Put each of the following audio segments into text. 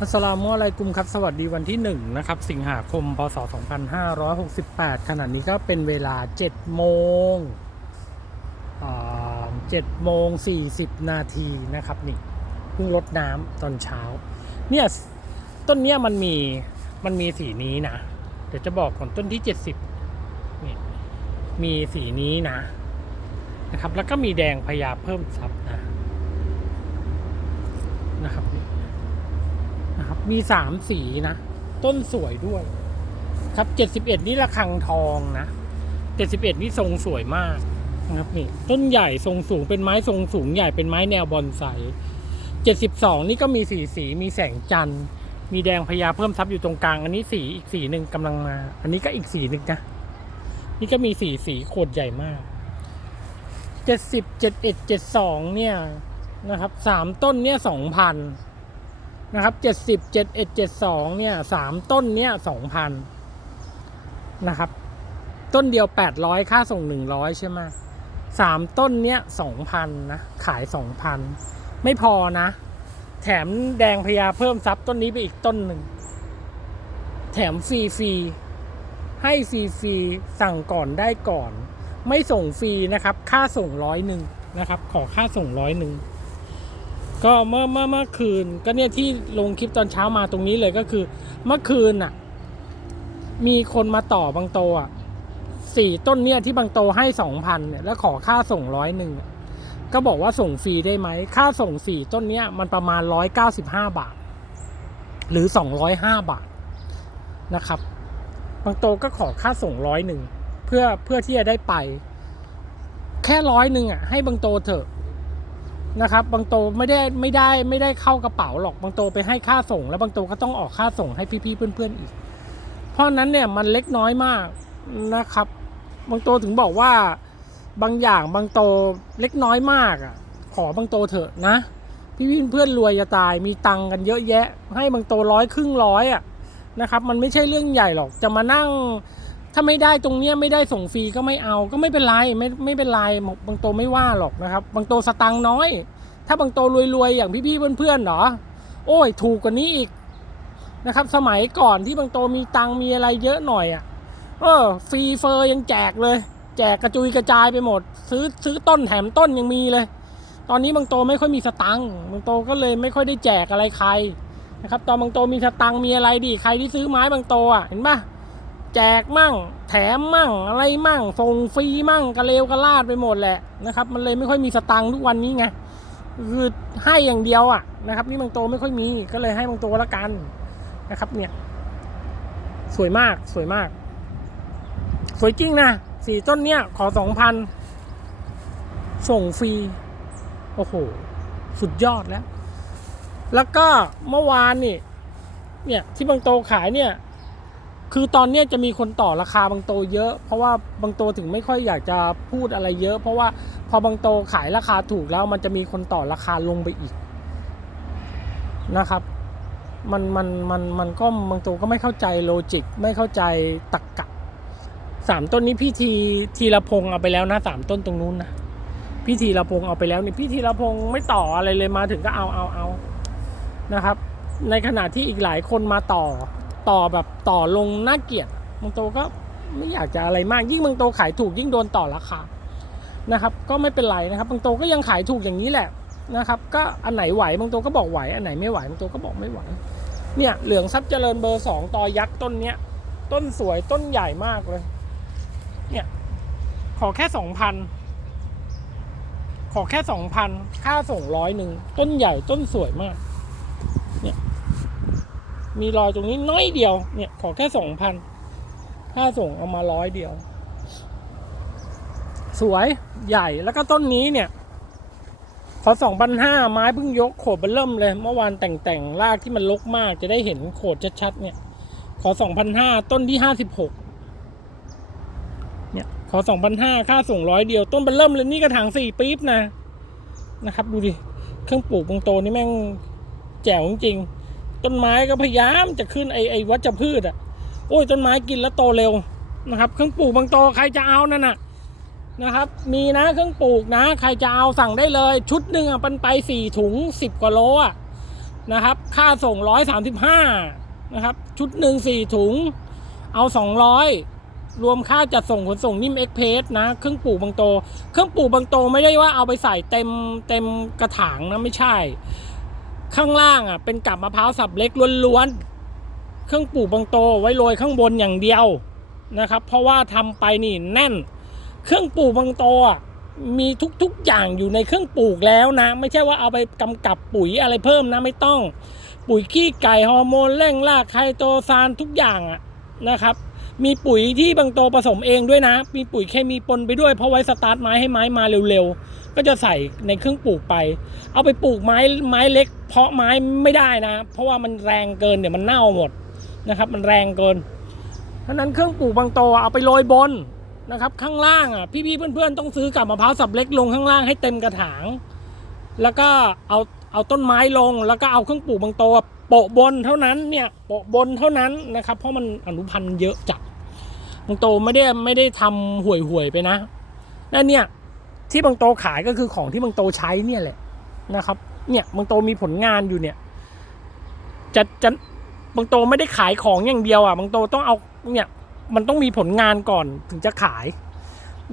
อัสลามุอะลัยกุมครับ สวัสดีวันที่ 1 นะครับ สิงหาคม พศ 2568 ขณะนี้ก็เป็นเวลา 7 โมง7โมง 40 นาทีนะครับนี่เพิ่งรดน้ำตอนเช้า เนี่ยต้นเนี้ยมันมีมันมีสีนี้นะ เดี๋ยวจะบอกก่อนต้นที่ 70นี่มีสีนี้นะนะครับ แล้วก็มีแดงพญาเพิ่มซับนะนะครับนี่ นะครับ มีสามสีนะ ต้นสวยด้วย ครับเจ็ดสิบเอ็ดนี่ระฆังทองนะเจ็ดสิบเอ็ดนี่ทรงสวยมากนะครับนี่ต้นใหญ่ทรงสูงเป็นไม้ทรงสูงใหญ่เป็นไม้แนวบอนไซเจ็ดสิบสองนี่ก็มีสีสีมีแสงจันทร์ มีแดงพญาเพิ่มทับอยู่ตรงกลาง อันนี้สีอีกสีหนึ่งกำลังมา อันนี้ก็อีกสีหนึ่งนะนี่ก็มีสีสีโคตรใหญ่มากเจ็ดสิบเจ็ดเอ็ดเจ็ดสองเนี่ยนะครับสามต้นเนี่ยสองพัน นะครับเจ็ดสิบเจ็ดเอ็ดเจ็ดสองเนี่ยสามต้นเนี่ยสองพันนะครับ ต้นเดียวแปดร้อยค่าส่งหนึ่งร้อยใช่ไหมสามต้นเนี้ยสองพันนะ ขายสองพันไม่พอนะ แถมแดงพญาเพิ่มซับต้นนี้ไปอีกต้นหนึ่ง แถมฟรีฟรีให้ฟรีฟรีสั่งก่อนได้ก่อน ไม่ส่งฟรีนะครับ ค่าส่งร้อยหนึ่งนะครับ ขอค่าส่งร้อยหนึ่ง ก็เมื่อเมื่อเมื่อคืนก็เนี่ยที่ลงคลิปตอนเช้ามาตรงนี้เลยก็คือ เมื่อคืนน่ะ มีคนมาต่อบางโตอะสี่ต้นเนี่ยที่บางโตให้สองพันเนี่ยแล้วขอค่าส่งร้อยหนึ่งก็บอกว่าส่งฟรีได้ไหม ค่าส่งสี่ต้นเนี้ยมันประมาณร้อยเก้าสิบห้าบาท หรือสองร้อยห้าบาทนะครับ บางโตก็ขอค่าส่งร้อยหนึ่งเพื่อเพื่อที่จะได้ไป แค่ร้อยหนึ่งอะให้บางโตเถอะ นะครับบางโตไม่ได้ไม่ได้ไม่ได้เข้ากระเป๋าหรอกบางโตไปให้ค่าส่ง แล้วบางโตก็ต้องออกค่าส่งให้พี่ๆเพื่อนๆอีก เพราะนั้นเนี่ยมันเล็กน้อยมากนะครับ บางโตถึงบอกว่าบางอย่างบางโตเล็กน้อยมากอะ ขอบางโตเถอะนะ พี่ๆเพื่อนรวยจะตายมีตังกันเยอะแยะ ให้บางโตร้อยครึ่งร้อยอะนะครับ มันไม่ใช่เรื่องใหญ่หรอกจะมานั่ง ถ้าไม่ได้ตรงเนี้ยไม่ได้ส่งฟรีก็ไม่เอาก็ไม่เป็นไรไม่ไม่เป็นไรบางโตไม่ว่าหรอกนะครับ บางโตสตังค์น้อย ถ้าบางโตรวยๆอย่างพี่ๆเพื่อนๆเหรอ โอ้ย ถูกกว่านี้อีกนะครับ สมัยก่อนที่บางโตมีตังมีอะไรเยอะหน่อยอะ่ะเออฟรีเฟอร์ยังแจกเลย แจกกระจุยกระจายไปหมด ซื้อซื้อต้นแถมต้นยังมีเลย ตอนนี้บางโตไม่ค่อยมีสตังค์บางโตก็เลยไม่ค่อยได้แจกอะไรใครนะครับตอนบางโตมีสตังค์มีอะไรดีใครที่ซื้อไม้บางโตอะเห็นปะ แจกมั่ง แถมมั่งอะไรมั่งส่งฟรีมั่งกระเลวกระลาดไปหมดแหละนะครับ มันเลยไม่ค่อยมีสตังค์ทุกวันนี้ไงคือให้อย่างเดียวอะนะครับ นี่บางโตไม่ค่อยมีก็เลยให้บางโตละกันนะครับ เนี่ย สวยมากสวยมาก สวยจริงนะสี่ต้นเนี้ยขอสองพันส่งฟรี โอ้โห สุดยอดแล้ว แล้วก็เมื่อวานนี่ เนี่ยที่บางโตขายเนี่ย คือตอนเนี้จะมีคนต่อราคาบางโตเยอะ เพราะว่าบางโตถึงไม่ค่อยอยากจะพูดอะไรเยอะ เพราะว่าพอบางโตขายราคาถูกแล้วมันจะมีคนต่อราคาลงไปอีกนะครับ มันมันมันมันก็บางโตก็ไม่เข้าใจโลจิกไม่เข้าใจตรกกะสามต้นนี้พี่ทีทีละพงเอาไปแล้วนะสามต้นตรงนู้นนะพี่ทีละพงเอาไปแล้วนี่พี่ทีละพงไม่ต่ออะไรเลยมาถึงก็เอาเอาเอานะครับ ในขณะที่อีกหลายคนมาต่อ ต่อแบบต่อลงน่าเกียดบางโตก็ไม่อยากจะอะไรมากยิ่งบางโตขายถูกยิ่งโดนต่อราคานะครับ ก็ไม่เป็นไรนะครับบางโตก็ยังขายถูกอย่างนี้แหละนะครับ ก็อันไหนไหวบางโตก็บอกไหวอันไหนไม่ไหวบางโตก็บอกไม่ไหวเนี่ยเหลืองทรัพย์เจริญเบอร์สองต่อยักษ์ต้นเนี้ยต้นสวยต้นใหญ่มากเลย เนี่ยขอแค่สองพันขอแค่สองพันค่าส่งร้อยหนึ่งต้นใหญ่ต้นสวยมาก มีรอยตรงนี้น้อยเดียว เนี่ย ขอแค่สองพันค่าส่งเอามาร้อยเดียว สวยใหญ่แล้วก็ต้นนี้เนี่ย ขอสองพันห้าไม้เพิ่งยกโขดเบนเริ่มเลย เมื่อวานแต่งแต่งรากที่มันลกมากจะได้เห็นโขดชัดๆเนี่ย ขอสองพันห้าต้นที่ห้าสิบหกเนี่ยขอสองพันห้าค่าส่งร้อยเดียว ต้นเบนเริ่มเลยนี่กระถางสี่ปี๊บนะนะครับ ดูดิ เครื่องปลูกบางโตนี่แม่งแจ๋วจริง ต้นไม้ก็พยายามจะขึ้นไอไอวัชพืชอะ โอ้ยต้นไม้กินแล้วโตเร็วนะครับ เครื่องปลูกบางโตใครจะเอานั่นน่ะนะครับ มีนะเครื่องปลูกนะ ใครจะเอาสั่งได้เลย ชุดหนึ่งอะมันไปสี่ถุงสิบกว่าโลอะนะครับ ค่าส่งร้อยสามสิบห้านะครับ ชุดหนึ่งสี่ถุง เอาสองร้อยรวมค่าจัดส่งขนส่งนิ่มเอ็กเพสนะ เครื่องปลูกบางโต เครื่องปลูกบางโตไม่ได้ว่าเอาไปใส่เต็มเต็มกระถางนะไม่ใช่ ข้างล่างอะเป็นกับมะพร้าวสับเล็กล้วนๆ เครื่องปลูกบางโตไว้โรยข้างบนอย่างเดียวนะครับ เพราะว่าทำไปนี่แน่น เครื่องปลูกบางโตอะมีทุกๆอย่างอยู่ในเครื่องปลูกแล้วนะ ไม่ใช่ว่าเอาไปกำกับปุ๋ยอะไรเพิ่มนะไม่ต้อง ปุ๋ยขี้ไก่ฮอร์โมนเร่งรากไคโตซานทุกอย่างอะนะครับ มีปุ๋ยที่บางโตผสมเองด้วยนะ มีปุ๋ยเคมีปนไปด้วยเพราะไว้สตาร์ทไม้ให้ไม้มาเร็วๆ ก็จะใส่ในเครื่องปลูกไป เอาไปปลูกไม้ไม้เล็ก เพาะไม้ไม่ได้นะ เพราะว่ามันแรงเกินเดี๋ยวมันเน่าหมดนะครับ มันแรงเกินเพราะนั้นเครื่องปลูกบางโตเอาไปโรยบนนะครับ ข้างล่างอะพี่ๆเพื่อนๆต้องซื้อกับมะพร้าวสับเล็กลงข้างล่างให้เต็มกระถาง แล้วก็เอาเอาต้นไม้ลง แล้วก็เอาเครื่องปลูกบางโตโปะบนเท่านั้นเนี่ยโปะบนเท่านั้นนะครับ เพราะมันอนุพันธ์เยอะจัดบางโตไม่ได้ไม่ได้ทำห่วยห่วยๆไปนะนั่นเนี่ย ที่บางโตขายก็คือของที่บางโตใช้เนี่ยแหละนะครับ เนี่ยบางโตมีผลงานอยู่เนี่ยจะจะบางโตไม่ได้ขายของอย่างเดียวอะบางโตต้องเอาเนี่ยมันต้องมีผลงานก่อนถึงจะขาย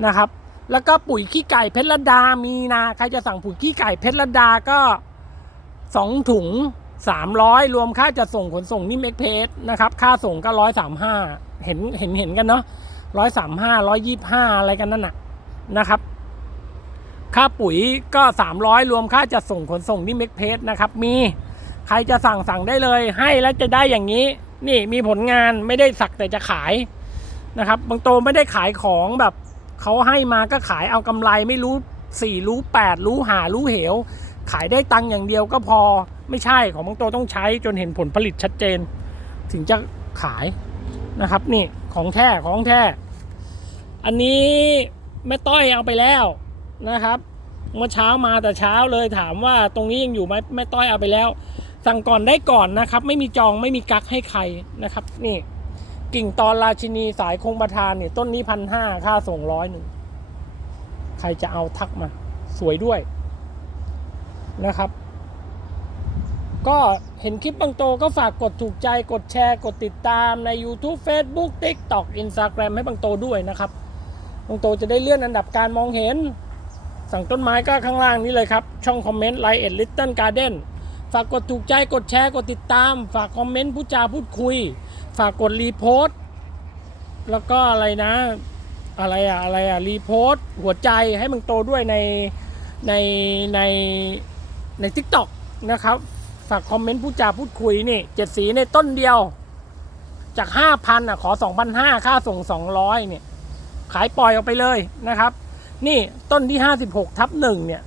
นะครับ แล้วก็ปุ๋ยขี้ไก่เพชรลดามีนะใครจะสั่งปุ๋ยขี้ไก่เพชรลดาก็สองถุงสามร้อยรวมค่าจะส่งขนส่งนิ่มเอ็กเพสนะครับค่าส่งก็ร้อยสามห้าเห็นเห็นเห็นกันเนาะร้อยสามห้าร้อยยี่ห้าอะไรกันนั่นน่ะนะครับ ค่าปุ๋ยก็ 300 รวมค่าจัดส่งขนส่งที่เมกเพสนะครับมีใครจะสั่งสั่งได้เลยให้แล้วจะได้อย่างนี้ นี่มีผลงานไม่ได้สักแต่จะขายนะครับ บางโตไม่ได้ขายของแบบเขาให้มาก็ขายเอากำไรไม่รู้สี่รู้แปดรู้หารู้เหว ขายได้ตังค์อย่างเดียวก็พอไม่ใช่ของบางโตต้องใช้จนเห็นผลผลิตชัดเจน ถึงจะขายนะครับนี่ของแท้ของแท้อันนี้แม่ต้อยเอาไปแล้ว นะครับ เมื่อเช้ามาแต่เช้าเลยถามว่าตรงนี้ยังอยู่ไหมแม่ต้อยเอาไปแล้ว สั่งก่อนได้ก่อนนะครับ ไม่มีจองไม่มีกักให้ใครนะครับ นี่ กิ่งตอนราชินีสายคงประทานเนี่ยต้นนี้พันห้าค่าส่งร้อยหนึ่งใครจะเอาทักมา สวยด้วยนะครับ ก็เห็นคลิปบางโตก็ฝากกดถูกใจกดแชร์ กดติดตามใน YouTube Facebook TikTok Instagram ให้บางโตด้วยนะครับ บางโตจะได้เลื่อนอันดับการมองเห็น สั่งต้นไม้ก็ข้างล่างนี้เลยครับ ช่องคอมเมนต์ไลเอ็ดลิตเติ้ลการ์เด้นฝากกดถูกใจกดแชร์ กดติดตาม ฝากคอมเมนต์พูดจาพูดคุย ฝากกดรีโพสต์แล้วก็อะไรนะ อะไรอะอะไรอะรีโพสต์หัวใจให้มึงโตด้วยในในในในทิกตอกนะครับ ฝากคอมเมนต์พูดจาพูดคุยนี่เจ็ดสีในต้นเดียว จากห้าพันอะขอสองพันห้าค่าส่งสองร้อยเนี่ยขายปล่อยออกไปเลยนะครับ นี่ต้นที่ 56ทับหนึ่งเนี่ย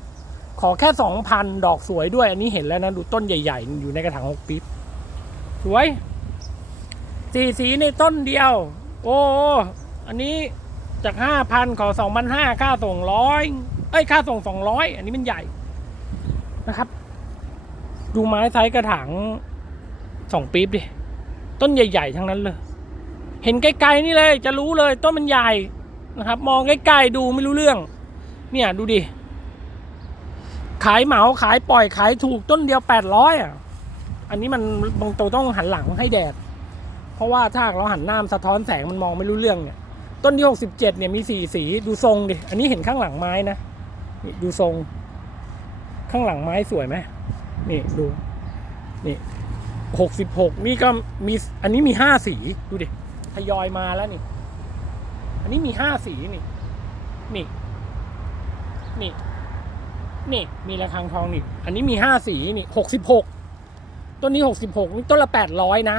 ขอแค่ 2,000 ดอกสวยด้วย อันนี้เห็นแล้วนะ ดูต้นใหญ่ๆ อยู่ในกระถาง6ปี๊บสวยสีสีในต้นเดียว โอ้อันนี้จาก 5,000 ขอ 2,500 ค่าส่งร้อยเอ้ย ค่าส่ง 200 อันนี้มันใหญ่นะครับ ดูไม้ไซส์กระถาง2ปี๊บดิ ต้นใหญ่ ๆ ทั้งนั้นเลย เห็นไกล ๆ นี่เลย จะรู้เลยต้นมันใหญ่ นะครับ มองใกล้ๆดูไม่รู้เรื่อง เนี่ยดูดิ ขายเหมาขายปล่อยขายถูกต้นเดียวแปดร้อยอะ อันนี้มันบางตัวต้องหันหลังให้แดด เพราะว่าถ้าเราหันหน้าสะท้อนแสงมันมองไม่รู้เรื่องเนี่ย ต้นที่หกสิบเจ็ดเนี่ยมีสี่สีดูทรงดิ อันนี้เห็นข้างหลังไม้นะนดูทรง ข้างหลังไม้สวยไหมนี่ดูนี่หกสิบหกนี่ก็มีอันนี้มีห้าสี ดูดิทยอยมาแล้วนี่ อันนี้มีห้าสีนี่ นี่ นี่ นี่ มีระฆังทองนี่ อันนี้มีห้าสีนี่หกสิบหกต้นนี้หกสิบหกนี่ต้นละแปดร้อยนะ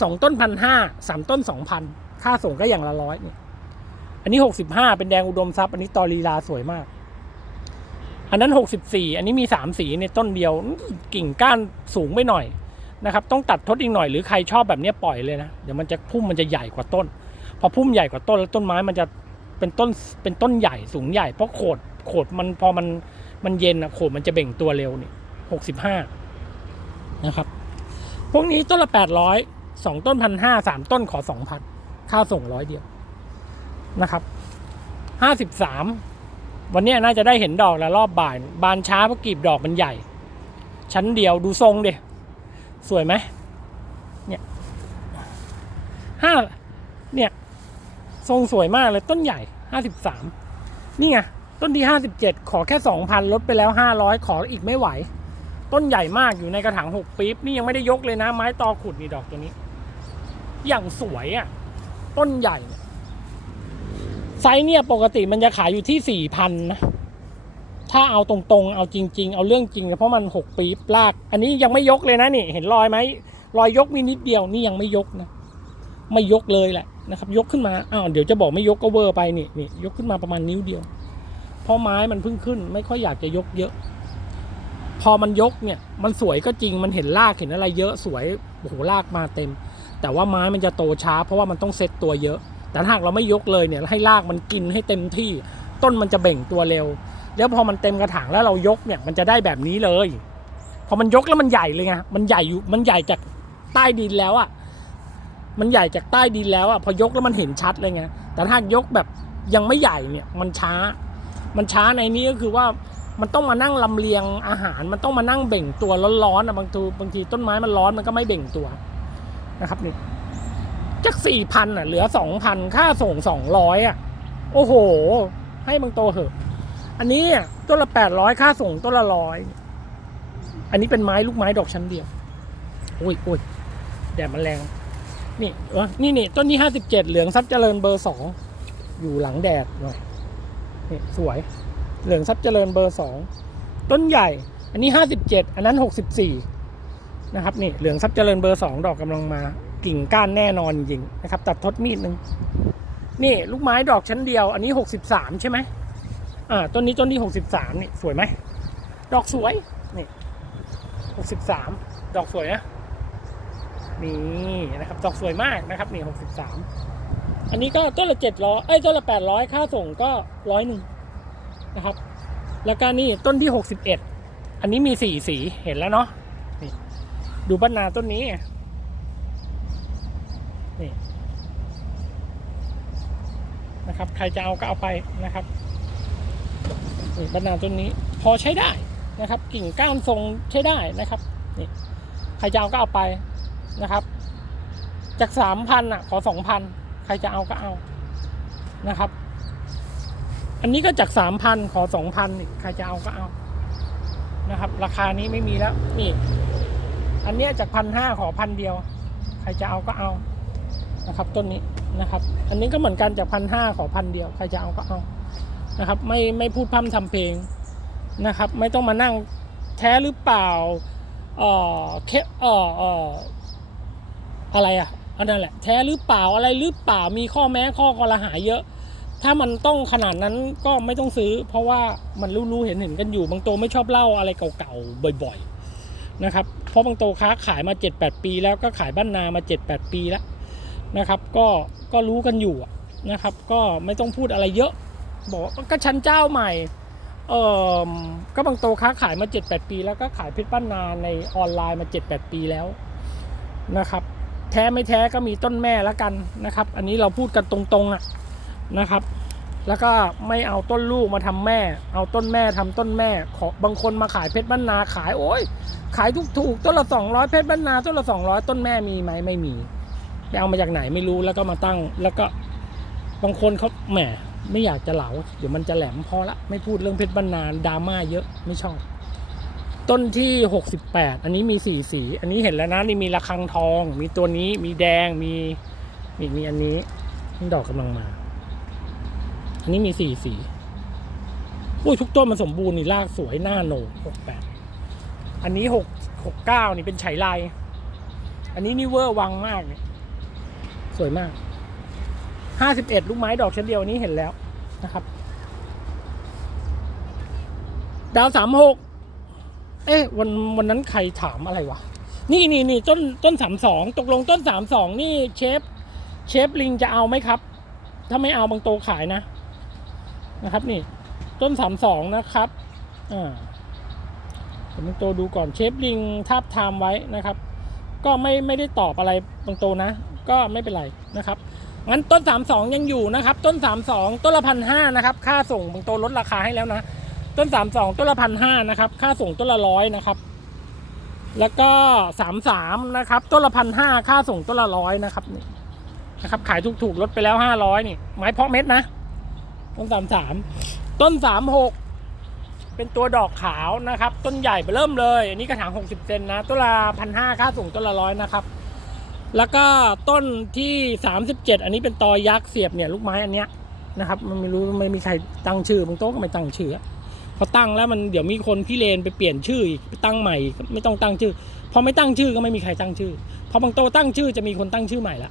สองต้นพันห้าสามต้นสองพันค่าส่งก็อย่างละร้อยนี่อันนี้หกสิบห้าเป็นแดงอุดมทรัพย์อันนี้ตอรีลาสวยมาก อันนั้นหกสิบสี่อันนี้มีสามสีในต้นเดียวกิ่งก้านสูงไปหน่อยนะครับ ต้องตัดทดอีกหน่อยหรือใครชอบแบบนี้ปล่อยเลยนะ เดี๋ยวมันจะพุ่มมันจะใหญ่กว่าต้น พอพุ่มใหญ่กว่าต้นแล้วต้นไม้มันจะเป็นต้นเป็นต้นใหญ่สูงใหญ่เพราะโขดโขดมันพอมันมันเย็นอะโขดมันจะเบ่งตัวเร็วนี่หกสิบห้านะครับ พวกนี้ต้นละแปดร้อยสองต้นพันห้าสามต้นขอสองพันค่าส่งร้อยเดียวนะครับห้าสิบสามวันนี้น่าจะได้เห็นดอกแล้วรอบบ่ายบานช้าเพราะกลีบดอกมันใหญ่ ชั้นเดียวดูทรงเดียสวยไหมเนี่ยห้าเนี่ย ทรงสวยมากเลยต้นใหญ่ห้าสิบสามนี่ไง ต้นที่ห้าสิบเจ็ดขอแค่สองพันลดไปแล้วห้าร้อยขออีกไม่ไหว ต้นใหญ่มากอยู่ในกระถางหกปี๊บ นี่ยังไม่ได้ยกเลยนะ ไม้ตอขุดนี่ดอกตัวนี้ อย่างสวยอะ่ะ ต้นใหญ่ไซส์เนี่ยปกติมันจะขายอยู่ที่สี่พันนะ ถ้าเอาตรงๆ เอาจริง ๆ เอาเรื่องจริงเพราะมันหกปี๊บลาก อันนี้ยังไม่ยกเลยนะนี่ เห็นรอยไหมรอยยกมีนิดเดียวนี่ยังไม่ยกนะ ไม่ยกเลยแหละนะครับ ยกขึ้นมาอ้าวเดี๋ยวจะบอกไม่ยกก็เวอร์ไปนี่นี่ยกขึ้นมาประมาณนิ้วเดียว เพราะไม้มันพิ่งขึ้น ไม่ค่อยอยากจะยกเยอะ พอมันยกเนี่ย มันสวยก็จริงมันเห็นรากเห็นอะไรเยอะสวยโอ้โหรากมาเต็ม แต่ว่าไม้มันจะโตช้า เพราะว่ามันต้องเซ็ตตัวเยอะ แต่หากเราไม่ยกเลยเนี่ย ให้รากมันกินให้เต็มที่ ต้นมันจะเบ่งตัวเร็ว แล้วพอมันเต็มกระถางแล้วเรายกเนี่ยมันจะได้แบบนี้เลยพอมันยกแล้วมันใหญ่เลยไงมันใหญ่อยู่มันใหญ่จากใต้ดินแล้วอะ มันใหญ่จากใต้ดินแล้วอะพอยกแล้วมันเห็นชัดเลยไงแต่ถ้ายกแบบยังไม่ใหญ่เนี่ยมันช้า มันช้าในนี้ก็คือว่ามันต้องมานั่งลำเลียงอาหาร มันต้องมานั่งเบ่งตัวร้อนๆอะบางทีบางทีต้นไม้มันร้อนมันก็ไม่เบ่งตัวนะครับนี่จากสี่พันอะเหลือสองพันค่าส่งสองร้อยอะ โอ้โห ให้บางโตเหอะ อันนี้อะต้นละแปดร้อยค่าส่งต้นละร้อยอันนี้เป็นไม้ลูกไม้ดอกชั้นเดียว โอ้ยโอ้ยแดดมันแรง นี่เออนี่นี่ต้นนี้ห้าสิบเจ็ดเหลืองทรัพย์เจริญเบอร์สองอยู่หลังแดดหน่อยนี่สวย เหลืองทรัพย์เจริญเบอร์สองต้นใหญ่ อันนี้ห้าสิบเจ็ดอันนั้นหกสิบสี่นะครับนี่เหลืองทรัพย์เจริญเบอร์สองดอกกำลังมากิ่งก้านแน่นอนจริงนะครับ ตัดทดมีดหนึ่งนี่ลูกไม้ดอกชั้นเดียว อันนี้หกสิบสามใช่ไหมอ่าต้นนี้ต้นที่หกสิบสามนี่สวยไหมดอกสวยนี่หกสิบสามดอกสวยนะ นี่นะครับดอกสวยมากนะครับนี่หกสิบสามอันนี้ก็ต้นละเจ็ดร้อยเอ้ยต้นละแปดร้อยค่าส่งก็ร้อยหนึ่งนะครับ แล้วก็นี่ต้นที่หกสิบเอ็ดอันนี้มีสี่สีเห็นแล้วเนาะนี่ดูบ้านนาต้นนี้นี่นะครับ ใครจะเอาก็เอาไปนะครับนี่บรรณาต้นนี้ พอใช้ได้นะครับ กิ่งก้านทรงใช้ได้นะครับนี่ใครจะเอาก็เอาไป นะครับ จากสามพันอะ ขอสองพันใครจะเอาก็เอานะครับ อันนี้ก็จากสามพันขอสองพันใครจะเอาก็เอานะครับ ราคานี้ไม่มีแล้วนี่ อันเนี้ยจากพันห้าขอพันเดียว ใครจะเอาก็เอานะครับ ต้นนี้นะครับ อันนี้ก็เหมือนกันจากพันห้าขอพันเดียว ใครจะเอาก็เอานะครับ ไม่ไม่พูดพร่ำทำเพลงนะครับ ไม่ต้องมานั่งแท้หรือเปล่าเอ่อเคเออเอ่อ อะไรอะอันนั้นแหละแท้หรือเปล่าอะไรหรือเปล่ามีข้อแม้ข้อกรหาเยอะ ถ้ามันต้องขนาดนั้นก็ไม่ต้องซื้อ เพราะว่ามันรู้ๆเห็นเห็นๆกันอยู่ บางโตไม่ชอบเล่าอะไรเก่าๆบ่อยๆนะครับเพราะบางโตค้าขายมา 7-8 ปี แล้วก็ขายบ้านนามา 7-8 ปีแล้วนะครับ ก็ก็รู้กันอยู่นะครับ ก็ไม่ต้องพูดอะไรเยอะ บอกก็ชั้นเจ้าใหม่เออก็บางโตค้าขายมา 7-8 ปี แล้วก็ขายเพชรบ้านนาในออนไลน์มา 7-8 ปีแล้วนะครับ แท้ไม่แท้ก็มีต้นแม่แล้วกันนะครับ อันนี้เราพูดกันตรงๆอะนะครับ แล้วก็ไม่เอาต้นลูกมาทำแม่ เอาต้นแม่ทำต้นแม่ขอบางคนมาขายเพชรบ้านนาขายโอ้ยขายถูกๆต้นละ200เพชรบ้านนาต้นละ200 ต้นแม่มีไหมไม่มีไปเอามาจากไหนไม่รู้แล้วก็มาตั้ง แล้วก็บางคนเขาแหมไม่อยากจะเหลาเดี๋ยวมันจะแหลมพอละไม่พูดเรื่องเพชรบรรนานดราม่าเยอะไม่ชอบ ต้นที่หกสิบแปดอันนี้มีสี่สี อันนี้เห็นแล้วนะนี่มีระฆังทอง มีตัวนี้มีแดงมีมีมีอันนี้นี่ดอกกำลังมา อันนี้มีสี่สีอุ้ยทุกต้นมันสมบูรณ์นี่รากสวยหน้าโหนกหกแปดอันนี้หกหกเก้านี่เป็นไฉไลอันนี้นี่เวอร์วังมากเนี่ยสวยมากห้าสิบเอ็ดลูกไม้ดอกชั้นเดียวนี้เห็นแล้วนะครับ ดาวสามหก เอ๊ะวันวันนั้นใครถามอะไรวะ นี่นี่นี่ต้นต้นสามสองตกลงต้นสามสองนี่เชฟเชฟลิงจะเอาไหมครับ ถ้าไม่เอาบางโตขายนะ นะครับ นี่ ต้นสามสองนะครับอ่าผมบางโตดูก่อนเชฟลิงทาบทามไว้นะครับ ก็ไม่ไม่ได้ตอบอะไรบางโตนะ ก็ไม่เป็นไรนะครับงั้นต้น 32 ยังอยู่นะครับ ต้น 32 ต้นละพันห้านะครับ ค่าส่งบางโตลดราคาให้แล้วนะ ต้น32ต้นละพันห้านะครับ ค่าส่งต้นละร้อยนะครับ แล้วก็สามสามนะครับ ต้นละพันห้าค่าส่งต้นละร้อยนะครับนี่นะครับ ขายถูกๆลดไปแล้วห้าร้อยนี่ ไม้เพาะเม็ดนะ ต้นสามสามต้นสามหกเป็นตัวดอกขาวนะครับ ต้นใหญ่ไปเริ่มเลย อันนี้กระถางหกสิบเซนนะต้นละพันห้าค่าส่งต้นละร้อยนะครับ แล้วก็ต้นที่สามสิบเจ็ดอันนี้เป็นตอยักษ์เสียบเนี่ยลูกไม้อันเนี้ยนะครับ มันไม่รู้ไม่มีใครตั้งชื่อบางโต๊ะก็ไม่ตั้งชื่อ อะพอตั้งแล้วมันเดี๋ยวมีคนพี่เลนไปเปลี่ยนชื่ออีกไปตั้งใหม่ไม่ต้องตั้งชื่อพอไม่ตั้งชื่อก็ไม่มีใครตั้งชื่อพอบางโตตั้งชื่อจะมีคนตั้งชื่อใหม่ละ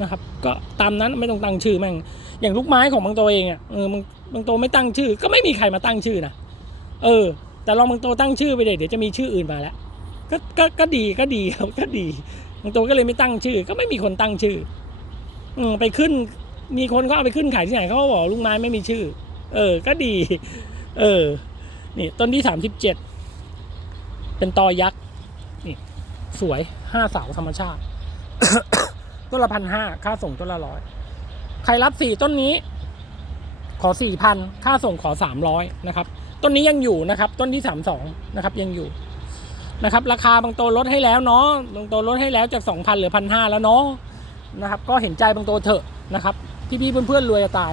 นะครับ ก็ตามนั้นไม่ต้องตั้งชื่อแม่ง อย่างลูกไม้ของบางโตเองอะเออบางบางโตไม่ตั้งชื่อ ก็ไม่มีใครมาตั้งชื่อนะเออ แต่ลองบางโตตั้งชื่อไปเลยเดี๋ยวจะมีชื่ออื่นมาแล้วก็ก็ก็ดีก็ดีครับก็ดีบางโตก็เลยไม่ตั้งชื่อ ก็ไม่มีคนตั้งชื่อ อืไปขึ้น มีคนเขาเอาไปขึ้นขายที่ไหนเขาบอกลูกไม้ไม่มีชื่อ เออ ก็ดี เออ นี่ต้นที่สามสิบเจ็ดเป็นตอยักษ์นี่ สวยห้าเสาธรรมชาติ ต้นละพันห้าค่าส่งต้นละร้อยใครรับสี่ต้นนี้ ขอสี่พันค่าส่งขอสามร้อยนะครับ ต้นนี้ยังอยู่นะครับ ต้นที่สามสองนะครับ ยังอยู่นะครับ ราคาบางโตลดให้แล้วเนาะบางโตลดให้แล้วจากสองพันเหลือพันห้าแล้วเนาะนะครับ ก็เห็นใจบางโตเถอะนะครับพี่พี่ๆเพื่อนๆรวยจะตาย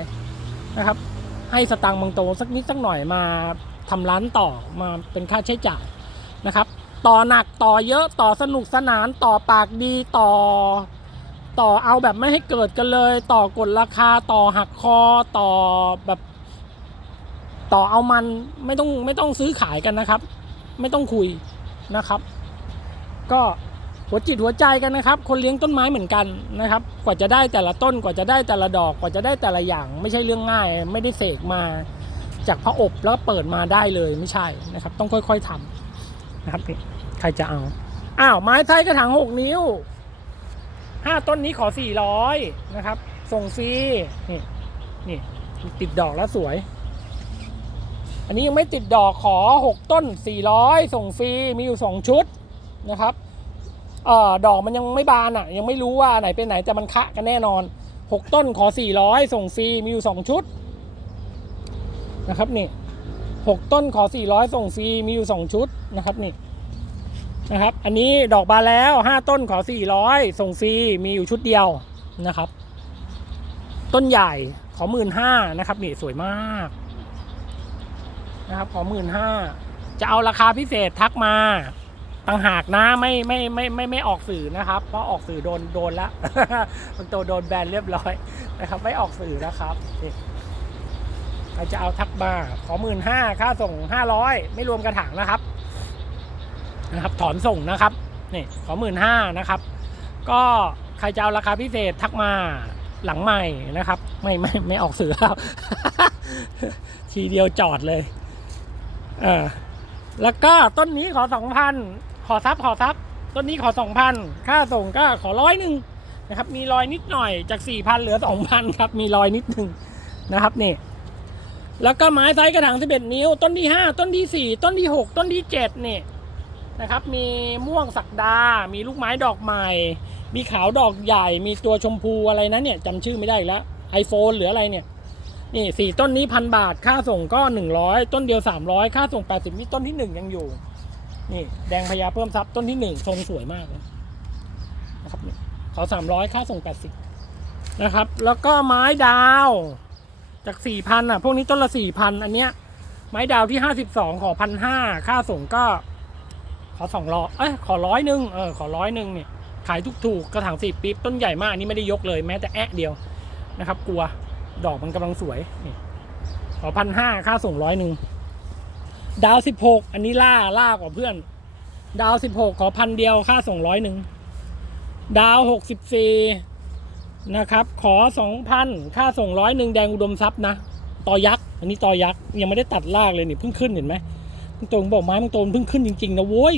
นะครับ ให้สตังค์บางโตสักนิดสักหน่อยมาทำร้านต่อมาเป็นค่าใช้จ่ายนะครับ ต่อหนักต่อเยอะต่อสนุกสนานต่อปากดีต่อ ต่อเอาแบบไม่ให้เกิดกันเลย ต่อกดราคาต่อหักคอต่อแบบ ต่อเอามันไม่ต้องไม่ต้องซื้อขายกันนะครับ ไม่ต้องคุยนะครับ ก็ หัวจิตหัวใจกันนะครับ คนเลี้ยงต้นไม้เหมือนกันนะครับ กว่าจะได้แต่ละต้นกว่าจะได้แต่ละดอกกว่าจะได้แต่ละอย่าง ไม่ใช่เรื่องง่าย ไม่ได้เสกมา จากพระอบแล้วเปิดมาได้เลยไม่ใช่นะครับ ต้องค่อยๆทำนะครับนี่ใครจะเอาอ้าวไม้ไทยกระถางหกนิ้วห้าต้นนี้ขอสี่ร้อยนะครับ ส่งฟรีนี่นี่ติดดอกแล้วสวย อันนี้ยังไม่ติดดอกขอหกต้นสี่ร้อยส่งฟรีมีอยู่สองชุดนะครับ เอ่อดอกมันยังไม่บานอะ ยังไม่รู้ว่าไหนเป็นไหนแต่มันคะกันแน่นอนหกต้นขอสี่ร้อยส่งฟรีมีอยู่สองชุดนะครับนี่หกต้นขอสี่ร้อยส่งฟรีมีอยู่สองชุดนะครับนี่นะครับ อันนี้ดอกบานแล้ว 5 ต้นขอ 400 ส่งฟรีมีอยู่ชุดเดียวนะครับ ต้นใหญ่ขอ1 5ื่นห้านะครับนี่สวยมากนะครับขอ1 5ื่นห้าจะเอาราคาพิเศษทักมา ต่างหากนะไม่ไม่ไม่ไม่ไม่ออกสื่อนะครับ เพราะออกสื่อโดนโดนละมันโตโดนแบนเรียบร้อยนะครับ ไม่ออกสื่อนะครับเราจะเอาทักมาขอ1 5ื่นห้าค่าส่ง500ไม่รวมกระถางนะครับ นะครับ ถอนส่งนะครับนี่ขอหมื่นห้านะครับ ก็ใครจะเอาราคาพิเศษทักมาหลังใหม่นะครับ ไม่ไม่ไม่ออกสื่อแล้วทีเดียวจอดเลยเออแล้วก็ต้นนี้ขอสองพัน ขอซับขอซับต้นนี้ขอสองพันค่าส่งก็ขอร้อยหนึ่งนะครับ มีรอยนิดหน่อยจากสี่พันเหลือสองพันครับ มีรอยนิดหนึ่งนะครับนี่ แล้วก็ไม้ไซส์กระถางสิบเอ็ดนิ้ว ต้นที่ห้าต้นที่สี่ต้นที่หกต้นที่เจ็ดนี่นะครับ มีม่วงสักดา มีลูกไม้ดอกใหม่ มีขาวดอกใหญ่ มีตัวชมพูอะไรนะเนี่ยจำชื่อไม่ได้แล้วไอโฟนหรืออะไรเนี่ยนี่สี่ต้นนี้พันบาทค่าส่งก็หนึ่งร้อยต้นเดียวสามร้อยค่าส่งแปดสิบนี่ต้นที่หนึ่งยังอยู่ นี่แดงพญาเพิ่มทรัพย์ต้นที่หนึ่งทรงสวยมากนะครับนี่ขอสามร้อยค่าส่งแปดสิบนะครับ แล้วก็ไม้ดาวจากสี่พันอะ พวกนี้ต้นละสี่พันอันเนี้ย ไม้ดาวที่ห้าสิบสองขอพันห้าค่าส่งก็ ขอสองร้อยเอ้ยขอร้อยหนึ่งเออขอร้อยหนึ่งเนี่ยขายถูกๆกระถางสี่ปี๊บต้นใหญ่มากอันนี้ไม่ได้ยกเลยแม้แต่แอะเดียวนะครับ กลัวดอกมันกำลังสวยนี่ขอพันห้าค่าส่งร้อยหนึ่ง ดาวสิบหกอันนี้ล่าล่ากว่าเพื่อน ดาวสิบหกขอพันเดียวค่าส่งร้อยหนึ่งดาวหกสิบสี่นะครับ ขอสองพันค่าส่งร้อยหนึ่งแดงอุดมทรัพย์นะต่อยักษ์อันนี้ต่อยักษ์ยังไม่ได้ตัดรากเลยนี่เพิ่งขึ้นเห็นไหมมึงโตมึงบอกไม้มึงโตมันเพิ่งขึ้นจริงๆนะเว้ย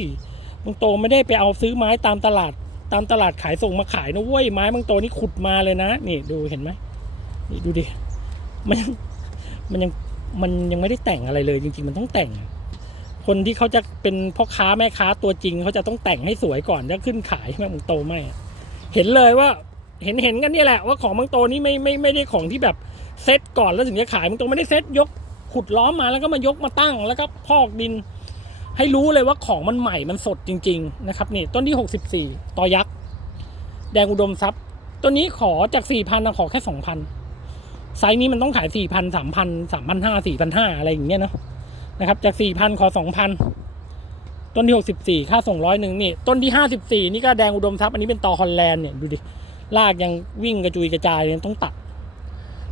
มึงโตไม่ได้ไปเอาซื้อไม้ตามตลาดตามตลาดขายส่งมาขายนะเว้ยไม้มึงโตนี่ขุดมาเลยนะ นี่ดูเห็นไหมนี่ดูดิมันยังมันยังมันยังไม่ได้แต่งอะไรเลยจริง ๆ มันต้องแต่ง คนที่เขาจะเป็นพ่อค้าแม่ค้าตัวจริงเขาจะต้องแต่งให้สวยก่อนแล้วขึ้นขายแม่มึงโตไม่เห็นเลยว่าเห็นเห็นกันนี่แหละว่าของมึงโตนี่ไม่ไม่ไม่ได้ของที่แบบเซ็ตก่อนแล้วถึงจะขายมึงโตไม่ได้เซ็ตยกขุดล้อมมาแล้วก็มายกมาตั้ง แล้วก็พอกดิน ให้รู้เลยว่าของมันใหม่มันสดจริง ๆ นะครับนี่ต้นที่หกสิบสี่ตอยักษ์ แดงอุดมทรัพย์ต้นนี้ขอจากสี่พันขอแค่สองพันไซส์นี้มันต้องขายสี่พันสามพันสามพันห้าสี่พันห้าอะไรอย่างเงี้ยเนาะ นะครับ จากสี่พันขอสองพันต้นที่หกสิบสี่ค่าส่งร้อยหนึ่งนี่ ต้นที่ห้าสิบสี่นี่ก็แดงอุดมทรัพย์ อันนี้เป็นตอฮอลแลนด์เนี่ย ดูดิ ลากยังวิ่งกระจุยกระจายเลยต้องตัด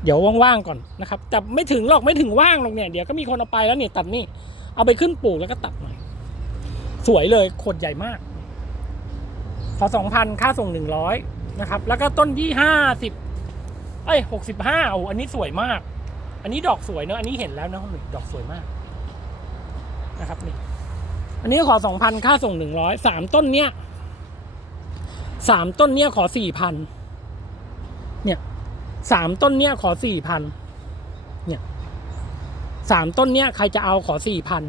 เดี๋ยวว่างๆก่อนนะครับ แต่ไม่ถึงหรอกไม่ถึงว่างหรอกเนี่ย เดี๋ยวก็มีคนเอาไปแล้วเนี่ยตัดนี่ เอาไปขึ้นปลูกแล้วก็ตัดหน่อย สวยเลยขดใหญ่มาก ขอสองพันค่าส่งหนึ่งร้อยนะครับ แล้วก็ต้นที่ห้าสิบเอ้ยหกสิบห้าโอ้อันนี้สวยมาก อันนี้ดอกสวยเนอะอันนี้เห็นแล้วนะคุณหนุ่ยดอกสวยมาก นะครับนี่อันนี้ขอสองพันค่าส่งหนึ่งร้อยสามต้นเนี้ยสามต้นเนี้ยขอสี่พันเนี่ยสามต้นเนี้ยขอสี่พันเนี่ยสามต้นเนี้ยใครจะเอาขอสี่พัน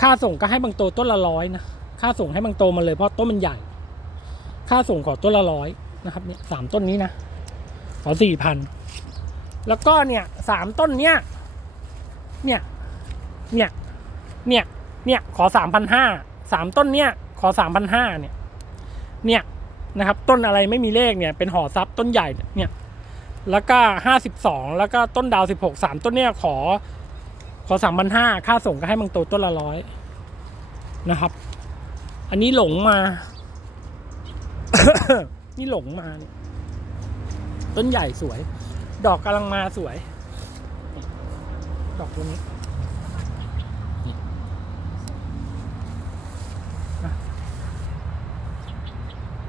ค่าส่งก็ให้บางโตต้นละร้อยนะค่าส่งให้บางโตมาเลยเพราะต้นมันใหญ่ ค่าส่งขอต้นละร้อยนะครับเนี่ยสามต้นนี้นะขอสี่พันแล้วก็เนี่ยสามต้นเนี้ยเนี่ยเนี่ย เนี่ย เนี่ย ขอสามพันห้าสามต้นเนี้ยขอสามพันห้าเนี่ย เนี่ยนะครับ ต้นอะไรไม่มีเลขเนี่ย เป็นห่อซับต้นใหญ่ เนี่ย แล้วก็ห้าสิบสองแล้วก็ต้นดาวสิบหกสามต้นเนี้ยขอ ขอสามพันห้าค่าส่งก็ให้มังโตต้นละร้อยนะครับ อันนี้หลงมา นี่หลงมาเนี่ยต้นใหญ่สวย ดอกกำลังมาสวย ดอกตัวนี้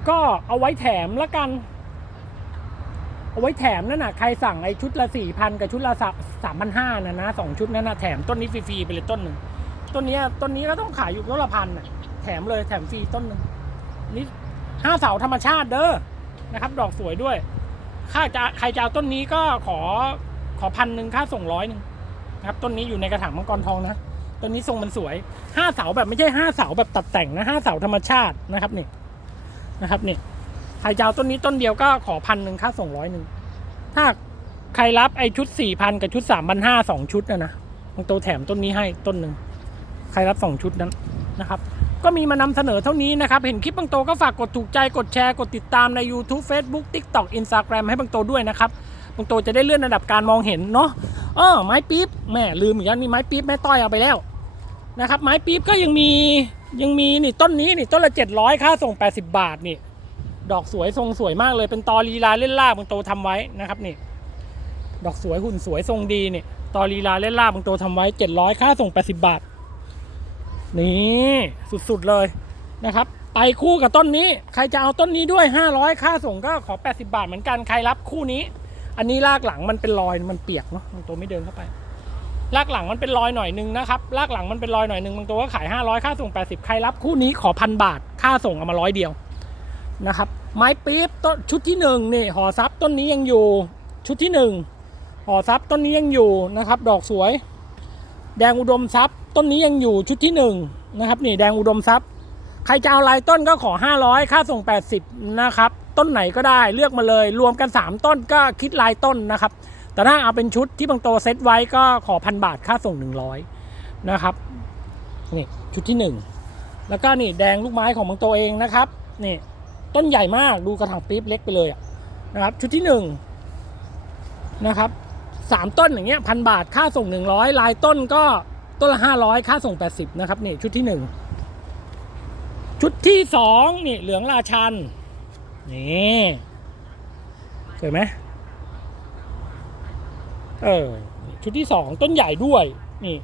ก็เอาไว้แถมล้วกัน เอาไว้แถมนั่นน่ะใครสั่งไอ้ชุดละสี่พันกับชุดละสามพันห้านะนะสองชุดนั่นน่ะแถมต้นนี้ฟรีๆไปเลยต้นหนึ่งต้นนี้ต้นนี้ก็ต้องขายอยู่ต้นละพันน่ะแถมเลยแถมฟรีต้นหนึ่งนี่ห้าเสาธรรมชาติเด้อนะครับ ดอกสวยด้วยค่าจะใครจะเอาต้นนี้ก็ขอขอพันหนึ่งค่าส่งร้อยหนึ่งนะครับต้นนี้อยู่ในกระถางมังกรทองนะต้นนี้ทรงมันสวยห้าเสาแบบไม่ใช่ห้าเสาแบบตัดแต่งนะห้าเสาธรรมชาตินะครับนี่ นะครับนี่ใครจะเอาต้นนี้ต้นเดียวก็ขอพันหนึ่งค่าส่งร้อยหนึ่งถ้าใครรับไอชุดสี่พันกับชุดสามพันห้าสองชุดนะนะบางตัวแถมต้นนี้ให้ต้นหนึ่งใครรับสองชุดนั้นนะครับ ก็มีมานำเสนอเท่านี้นะครับ เห็นคลิปบางโตก็ฝากกดถูกใจกดแชร์กดติดตามใน YouTube Facebook TikTok Instagram ให้บางโตด้วยนะครับบางโตจะได้เลื่อนระดับการมองเห็นเนาะเออไม้ปี๊บแม่ลืมอีกแล้วนี่ไม้ปี๊บแม่ต้อยเอาไปแล้วนะครับ ไม้ปี๊บก็ยังมี ยังมีนี่ต้นนี้นี่ต้นละ700ค่าส่ง80บาทนี่ ดอกสวยทรงสวยมากเลยเป็นตอลีลาเล่นล่าบางโตทำไว้นะครับนี่ ดอกสวยหุ่นสวยทรงดีนี่ตอลีลาเล่นล่าบางโตทำไว้700ค่าส่ง80บาท นี่สุดๆเลยนะครับไปคู่กับต้นนี้ ใครจะเอาต้นนี้ด้วย 500 ค่าส่งก็ขอ 80 บาทเหมือนกัน ใครรับคู่นี้ อันนี้ลากหลังมันเป็นรอยมันเปียกเนาะบางตัวไม่เดินเข้าไป ลากหลังมันเป็นรอยหน่อยนึงนะครับลากหลังมันเป็นรอยหน่อยนึงบางตัวก็ขาย 500 ค่าส่ง 80 ใครรับคู่นี้ขอพันบาท ค่าส่งเอามาร้อยเดียวนะครับ ไม้ปี๊บต้นชุดที่หนึ่งนี่ห่อซับต้นนี้ยังอยู่ชุดที่หนึ่งห่อซับต้นนี้ยังอยู่นะครับ ดอกสวย แดงอุดมทรัพย์ ต้นนี้ยังอยู่ชุดที่หนึ่งนะครับนี่แดงอุดมทรัพย์ใครจะเอาลายต้นก็ขอ 500 ค่าส่ง 80 นะครับ ต้นไหนก็ได้เลือกมาเลย รวมกัน 3 ต้นก็คิดลายต้นนะครับ แต่ถ้าเอาเป็นชุดที่บางโตเซตไว้ก็ขอพันบาทค่าส่ง 100 นะครับ นี่ชุดที่ 1 แล้วก็นี่แดงลูกไม้ของบางโตเองนะครับนี่ต้นใหญ่มากดูกระถางปี๊บเล็กไปเลยะนะครับ ชุดที่1นะครับสามต้นอย่างเงี้ยพันบาทค่าส่งหนึ่งร้อยลายต้นก็ต้นละห้าร้อยค่าส่งแปดสิบนะครับนี่ชุดที่หนึ่งชุดที่สองนี่เหลืองราชันนี่สวยไหม เออ ชุดที่สองต้นใหญ่ด้วย นี่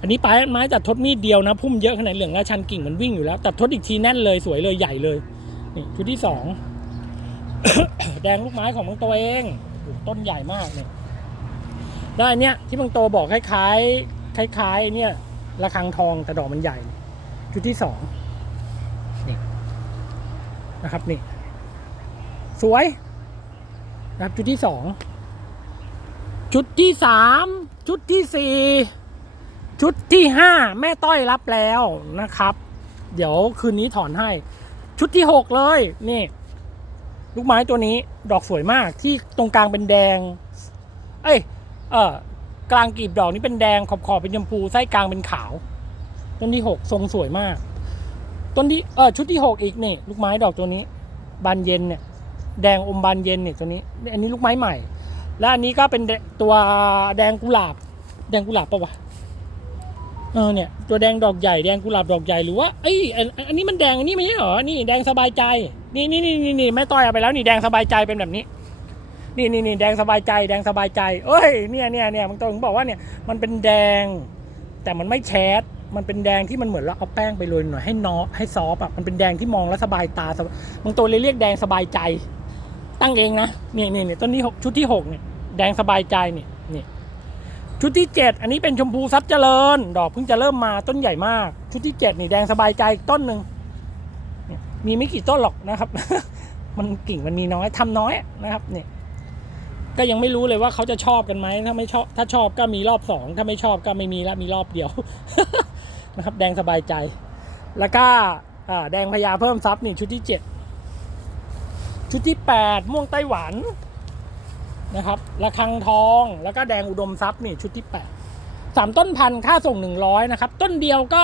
อันนี้ปลายไม้ตัดทดมีดเดียวนะ พุ่มเยอะขนาดเหลืองราชันกิ่งมันวิ่งอยู่แล้วตัดทดอีกทีแน่นเลยสวยเลยใหญ่เลย นี่ชุดที่สองแดงลูกไม้ของมังตัวเองต้นใหญ่มากเนี่ยแล้วอันเนี้ยที่บางโตบอกคล้ายๆคล้ายๆเนี่ยระฆังทองแต่ดอกมันใหญ่ชุดที่สองนี่นะครับนี่ สวยนะครับชุดที่สอง ชุดที่สามชุดที่สี่ชุดที่ห้าแม่ต้อยรับแล้วนะครับ เดี๋ยวคืนนี้ถอนให้ ชุดที่หกเลยนี่ ลูกไม้ตัวนี้ดอกสวยมากที่ตรงกลางเป็นแดง เอ้ยเออกลางกลีบดอกนี้เป็นแดงขอบขอบเป็นชมพูไส้กลางเป็นขาว ต้นที่หกทรงสวยมาก ต้นที่เออชุดที่หกอีกนี่ ลูกไม้ดอกตัวนี้ บานเย็นเนี่ย แดงอมบานเย็นเนี่ยตัวนี้ อันนี้ลูกไม้ใหม่ และอันนี้ก็เป็นตัวแดงกุหลาบ แดงกุหลาบปะวะเออเนี่ยตัวแดงดอกใหญ่แดงกุหลาบดอกใหญ่หรือว่าเอ้ยอันนี้มันแดงอันนี้ไม่ใช่เหรอนี่แดงสบายใจ นี่นี่นี่นี่นี่แม่ต้อยเอาไปแล้วนี่แดงสบายใจเป็นแบบนี้ นี่นี่นี่แดงสบายใจ แดงสบายใจ เอ้ยเนี่ยเนี่ยเนี่ยบางตัวถึงบอกว่าเนี่ยมันเป็นแดง แต่มันไม่แชทมันเป็นแดงที่มันเหมือนเราเอาแป้งไปโรยหน่อยให้นอให้ซอฟอะมันเป็นแดงที่มองแล้วสบายตาบางตัวเลยเรียกแดงสบายใจ ตั้งเองนะนี่นี่นี่ต้นที่หกชุดที่หกเนี่ยแดงสบายใจเนี่ยนี่ชุดที่เจ็ดอันนี้เป็นชมพูซับเจริญ ดอกเพิ่งจะเริ่มมาต้นใหญ่มาก ชุดที่เจ็ดนี่แดงสบายใจอีกต้นหนึ่งเนี่ยมีไม่กี่ต้นหรอกนะครับ มันกิ่งมันมีน้อยทำน้อยนะครับเนี่ยก็ยังไม่รู้เลยว่าเขาจะชอบกันไหมถ้าไม่ชอบ ถ้าชอบก็มีรอบสองถ้าไม่ชอบก็ไม่มีละมีรอบเดียวนะครับ แดงสบายใจ แล้วก็อ่าแดงพญาเพิ่มซับนี่ชุดที่เจ็ด ชุดที่แปดม่วงไต้หวันนะครับระฆังทองแล้วก็แดงอุดมทรัพย์นี่ชุดที่แปดสามต้นพันค่าส่งหนึ่งร้อยนะครับ ต้นเดียวก็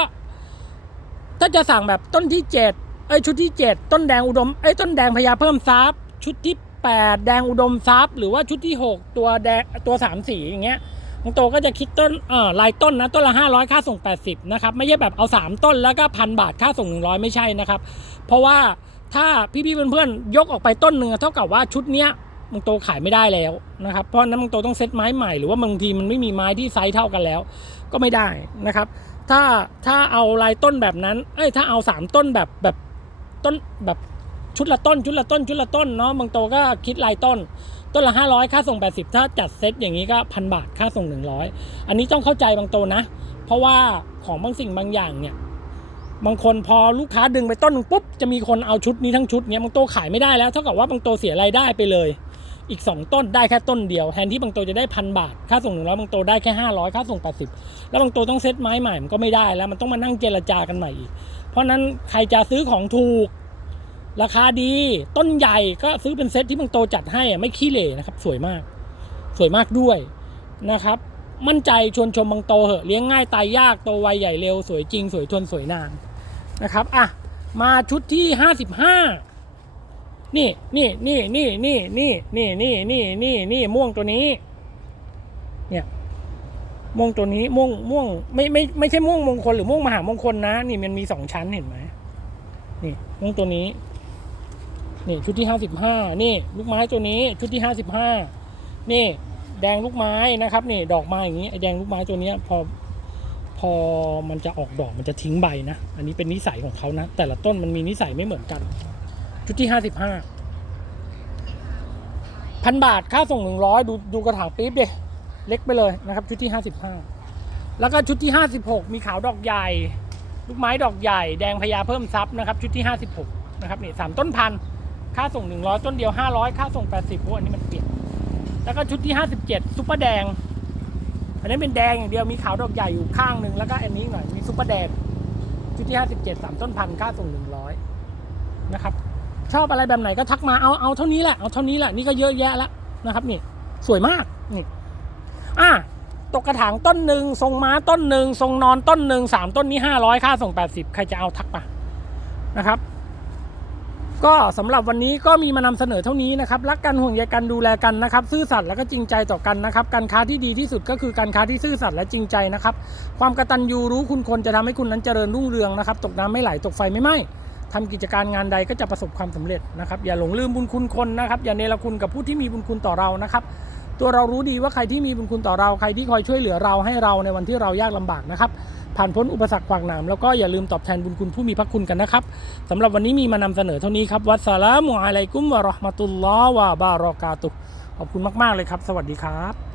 ถ้าจะสั่งแบบต้นที่เจ็ดเอ้ยชุดที่เจ็ดต้นแดงอุดมเอ้ยต้นแดงพญาเพิ่มทรัพย์ ชุดที่แปดแดงอุดมทรัพย์ หรือว่าชุดที่หกตัวแดงตัวสามสีอย่างเงี้ยบางตัวก็จะคิดต้นเอ่อลายต้นนะต้นละห้าร้อยค่าส่งแปดสิบนะครับไม่ใช่แบบเอาสามต้นแล้วก็พันบาทค่าส่งหนึ่งร้อยไม่ใช่นะครับ เพราะว่า ถ้าพี่ๆเพื่อนๆยกออกไปต้นหนึ่งเท่ากับว่าชุดเนี้ยบางตัวขายไม่ได้แล้วนะครับเพราะนั้นบางโตต้องเซตไม้ใหม่หรือว่าบางทีมันไม่มีไม้ที่ไซส์เท่ากันแล้ว ก็ไม่ได้นะครับ ถ้าถ้าเอาลายต้นแบบนั้นเอ้ยถ้าเอาสามต้นแบบแบบต้นแบบชุดละต้นชุดละต้นชุดละต้นเนาะบางโตก็คิดลายต้น ต้นละห้าร้อยค่าส่งแปดสิบถ้าจัดเซตอย่างนี้ก็พันบาทค่าส่งหนึ่งร้อยอันนี้ต้องเข้าใจบางโตนะ เพราะว่าของบางสิ่งบางอย่างเนี่ย บางคนพอลูกค้าดึงไปต้นนึงปุ๊บจะมีคนเอาชุดนี้ทั้งชุดเนี้ยบางตัวขายไม่ได้แล้วเท่ากับว่าบางตัวเสียรายได้ไปเลย อีก 2 ต้นได้แค่ต้นเดียวแทนที่บางตัวจะได้พันบาท ค่าส่งหนึ่งร้อยบางตัวได้แค่ห้าร้อยค่าส่งแปดสิบแล้วบางตัวต้องเซตไม้ใหม่มันก็ไม่ได้แล้วมันต้องมานั่งเจรจากันใหม่อีก เพราะนั้นใครจะซื้อของถูก ราคาดีต้นใหญ่ก็ซื้อเป็นเซตที่บางตัวจัดให้อะไม่ขี้เหร่นะครับสวยมาก สวยมากด้วยนะครับ มั่นใจชวนชมบางโตเหอะเลี้ยงง่ายตายยากโตไวใหญ่เร็วสวยจริง สวยทนสวยนานนะครับอะมาชุดที่ห้าสิบห้านี่นี่นี่นี่นี่นี่นี่นี่นี่นี่นี่ม่วงตัวนี้ เนี่ยม่วงตัวนี้ม่วงม่วงไม่ไม่ไม่ใช่ม่วงมงคลหรือม่วงมหามงคลนะ นี่มันมีสองชั้นเห็นไหมนี่ม่วงตัวนี้ นี่ชุดที่ห้าสิบห้านี่ ลูกไม้ตัวนี้ ชุดที่ห้าสิบห้านี่ แดงลูกไม้นะครับนี่ดอกไม้อย่างนี้ไอแดงลูกไม้ตัวนี้พอพอมันจะออกดอกมันจะทิ้งใบนะ อันนี้เป็นนิสัยของเขานะ แต่ละต้นมันมีนิสัยไม่เหมือนกัน ชุดที่ห้าสิบห้าพันบาทค่าส่งหนึ่งร้อยดูดูกระถางปี๊บเดิเล็กไปเลยนะครับ ชุดที่ห้าสิบห้าแล้วก็ชุดที่ห้าสิบหกมีขาวดอกใหญ่ ลูกไม้ดอกใหญ่ แดงพญาเพิ่มทรัพย์นะครับ ชุดที่ห้าสิบหกนะครับนี่สามต้นพันค่าส่งหนึ่งร้อยต้นเดียวห้าร้อยค่าส่งแปดสิบโอ้อันนี้มันเปลี่ยน แล้วก็ชุดที่ห้าสิบเจ็ดซุปเปอร์แดง อันนี้เป็นแดงอย่างเดียวมีขาวดอกใหญ่อยู่ข้างหนึ่งแล้วก็อันนี้หน่อยมีซุปเปอร์แดง ชุดที่ห้าสิบเจ็ดสามต้นพันค่าส่งหนึ่งร้อยนะครับ ชอบอะไรแบบไหนก็ทักมาเอาเอาเท่านี้แหละเอาเท่านี้แหละนี่ก็เยอะแยะแล้วนะครับนี่สวยมากนี่อะตกกระถางต้นหนึ่งทรงม้าต้นหนึ่งทรงนอนต้นหนึ่งสามต้นนี้ห้าร้อยค่าส่งแปดสิบใครจะเอาทักมานะครับ ก็สำหรับวันนี้ก็มีมานำเสนอเท่านี้นะครับรักกันห่วงใยกันดูแลกันนะครับ ซื่อสัตย์แล้วก็จริงใจต่อกันนะครับการค้าที่ดีที่สุดก็คือการค้าที่ซื่อสัตย์และจริงใจนะครับความกตัญญูรู้คุณคนจะทำให้คุณนั้นเจริญรุ่งเรืองนะครับตกน้ำไม่ไหลตกไฟไม่ไหม้ทำกิจการงานใดก็จะประสบความสำเร็จนะครับ อย่าหลงลืมบุญคุณคนนะครับ อย่าเนรคุณกับผู้ที่มีบุญคุณต่อเรานะครับ ตัวเรารู้ดีว่าใครที่มีบุญคุณต่อเราใครที่คอยช่วยเหลือเราให้เราในวันที่เรายากลำบากนะครับ ผ่านพ้นอุปสรรคขวางหนามแล้วก็อย่าลืมตอบแทนบุญคุณผู้มีพระคุณกันนะครับสำหรับวันนี้มีมานำเสนอเท่านี้ครับวัสสลามุอะลัยกุมวะราะห์มะตุลลอฮ์วะบารอกาตุขอบคุณมาก ๆ เลยครับ สวัสดีครับ